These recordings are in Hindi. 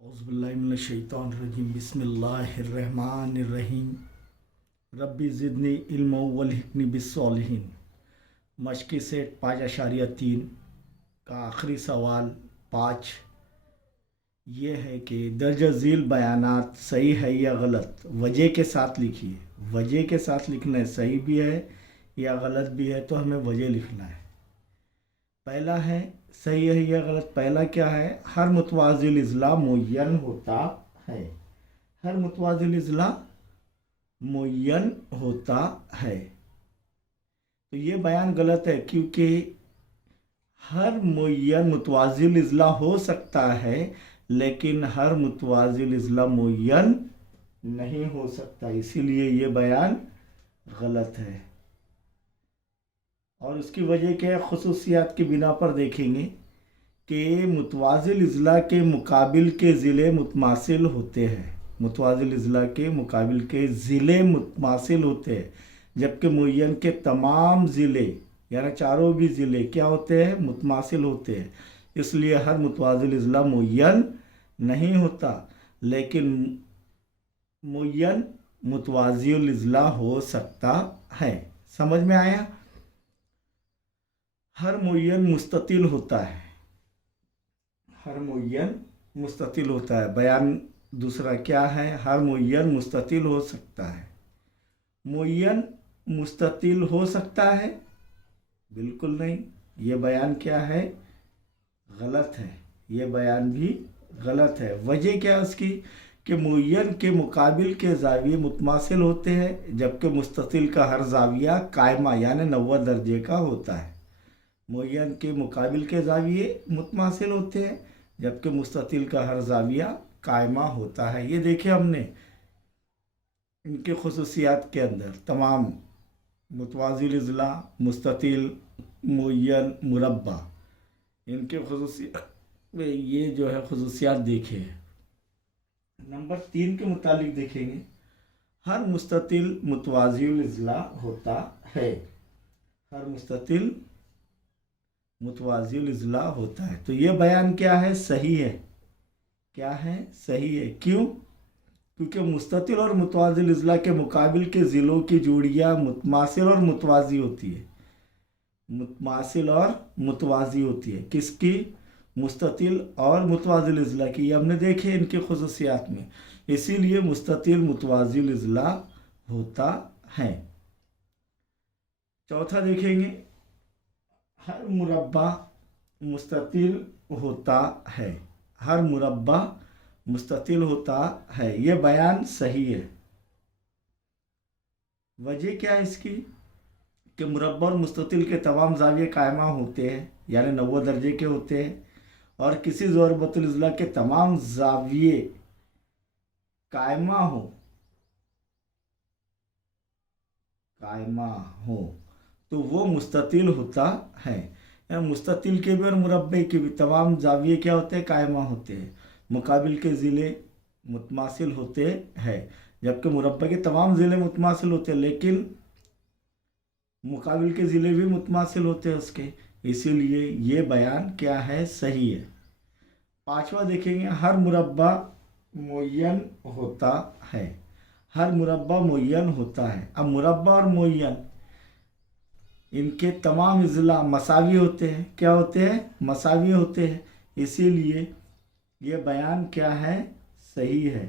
औज़ुबिल्लाहिमिनश्शैतानिर्रजीम बिस्मिल्लाहिर्रहमानिर्रहीम रब्बी ज़िदनी इल्मा वल्हिक़नी बिस्सॉलिहीन। मशक़ी सेट 5.3 का आखिरी सवाल 5 ये है कि दर्ज झील बयानात सही है या गलत, वजह के साथ लिखिए। वजह के साथ लिखना है, सही भी है या गलत भी है तो हमें वजह लिखना है। पहला है सही है या गलत। पहला क्या है, हर मुतवाज़िल इज़ला मुय्यन होता है। हर मुतवाज़िल इज़ला मुय्यन होता है, तो ये बयान गलत है क्योंकि हर मुय्यन मुतवाज़िल इज़ला हो सकता है लेकिन हर मुतवाज़िल इज़ला मुय्यन नहीं हो सकता, इसीलिए ये बयान गलत है। और उसकी वजह क्या है, खुसूसियात की बिना पर देखेंगे कि मुतवाज़िल इज़ला के मुकाबिल के ज़िले मुतमासिल होते हैं। मुतवाज़िल इज़ला के मुकाबिल के ज़िले मुतमासिल होते हैं, जबकि मुय्यन के तमाम ज़िले यानी चारों भी ज़िले क्या होते हैं, मुतमासिल होते हैं। इसलिए हर मुतवाज़िल इज़ला मुय्यन नहीं होता, लेकिन मुय्यन मुतवाज़िल इज़ला हो सकता है। समझ में आया। हर मुय्यन मुस्ततिल होता है। हर मुय्यन मुस्ततिल होता है। बयान दूसरा क्या है, हर मुय्यन मुस्ततिल हो सकता है। मुय्यन मुस्ततिल हो सकता है, बिल्कुल नहीं। ये बयान क्या है, गलत है। ये बयान भी गलत है। वजह क्या है उसकी कि मुय्यन के मुकाबिल के ज़ाविये मुतमासिल होते हैं, जबकि मुस्ततिल का हर ज़ाविया कायमा यानी 90 दर्जे का होता है। मुय्यन के मुकाबिल के ज़ाविये मुतमासिल होते हैं, जबकि मुस्ततिल का हर ज़ाविया कायमा होता है। ये देखे हमने इनके खुसूसियात के अंदर तमाम मुतवाज़िल इज़ला, मुस्ततिल, मुय्यन, मुरब्बा, इनके खुसूसियात में ये जो है खुसूसियात देखे। नंबर 3 के मुतालिक देखेंगे, हर मुस्ततिल मुतवाज़िल इज़ला होता है। हर मुस्ततिल मुतवाज़िल इज़ला होता है, तो ये बयान क्या है, सही है। क्या है, सही है। क्यों? क्योंकि मुस्ततिल और मुतवाज़िल इज़ला के मुकाबिल के ज़िलों की जोड़ियाँ मुतमासिल और मुतवाज़ी होती है। मुतमासिल और मुतवाज़ी होती है। किसकी? मुस्ततिल और मुतवाज़िल इज़ला की। ये हमने देखे इनके खुसूसियात में, इसीलिए मुस्ततिल मुतवाज़िल इज़ला होता है। चौथा देखेंगे, हर मुरब्बा मुस्ततिल होता है। हर मुरब्बा मुस्ततिल होता है, ये बयान सही है। वजह क्या है इसकी कि मुरब्बा और मुस्ततिल के तमाम ज़ाविये कायमा होते हैं यानी 90 दर्जे के होते हैं, और किसी ज़रबतुल इज़ला के तमाम ज़ाविये कायमा हो तो वो मुस्ततिल होता है। या मुस्ततिल के भी और मुरब्बे के भी तमाम ज़ाविये क्या होते हैं, कायमा होते हैं। मुकाबिल के ज़िले मुतमासिल होते हैं, जबकि मुरब्बे के तमाम ज़िले मुतमासिल होते हैं, लेकिन मुकाबिल के ज़िले भी मुतमासिल होते हैं उसके, इसीलिए ये बयान क्या है, सही है। पांचवा देखेंगे, हर मुरब्बा मुय्यन होता है। हर मुरब्बा मुय्यन होता है। अब मुरब्बा और मुय्यन इनके तमाम इज़ला मसावी होते हैं। क्या होते हैं, मसावी होते हैं, इसीलिए ये बयान क्या है, सही है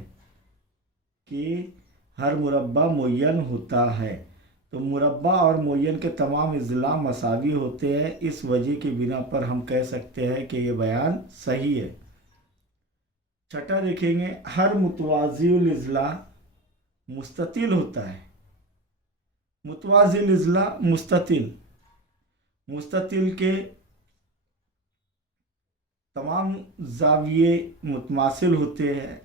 कि हर मुरब्बा मुय्यन होता है। तो मुरब्बा और मुय्यन के तमाम इज़ला मसावी होते हैं, इस वजह की बिना पर हम कह सकते हैं कि ये बयान सही है। छठा देखेंगे, हर मुतवाज़िल इज़ला मुस्ततिल होता है। मुतवाज़िल इज़ला मुस्ततिल के तमाम ज़ाविये मुतमासिल होते हैं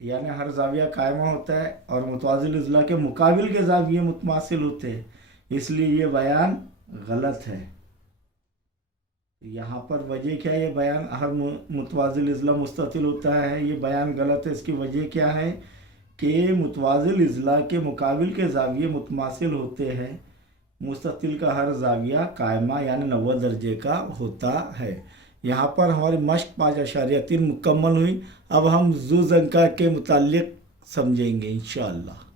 यानी हर ज़ाविया कायमा होता है, और मुतवाज़िल इज़ला के मुकाबिल के ज़ाविये मुतमासिल होते हैं, इसलिए ये बयान गलत है। यहाँ पर वजह क्या है, ये बयान हर मुतवाज़िल इज़ला मुस्ततिल होता है, ये बयान गलत है। इसकी वजह क्या है कि मुतवाज़िल इज़ला के मुकाबिल के ज़ाविये मुतमासिल होते हैं, मुस्ततिल का हर ज़ाविया कायमा यानी 90 दर्जे का होता है, यहाँ पर हमारी मश्क 5.3 मुकम्मल हुई। अब हम ज़ू ज़ंका के मुतालिक समझेंगे इंशाअल्लाह।